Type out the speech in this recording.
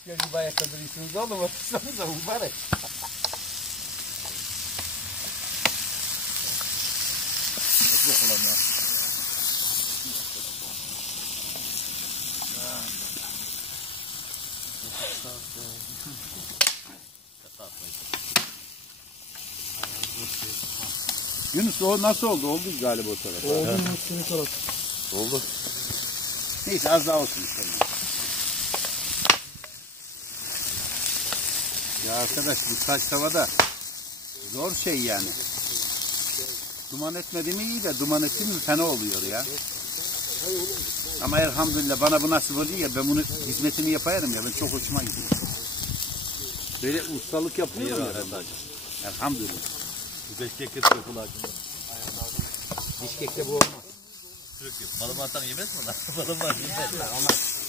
Asker gibi ayakta duruyorsunuz oğlum. Otursanıza mübarek. Yok ulan ya. Yunus o nasıl oldu? Oldu galiba o taraf. Oldu Yunus senin taraf. Oldu. Neyse az daha olsun işte. Ya arkadaş bu taş tavada zor şey yani. Duman etmedi mi iyi de duman etti mi fena oluyor ya. Ama elhamdülillah bana bu nasip oluyor ya, ben bunu hizmetini yaparım ya, ben çok hoşuma gidiyor. Böyle ustalık yapıyor ya. Elhamdülillah. Bu beşkek kırk yapılar. Beşkekte bu olmaz. Balım atan yemez mi lan? Balım var yemez. Olmaz.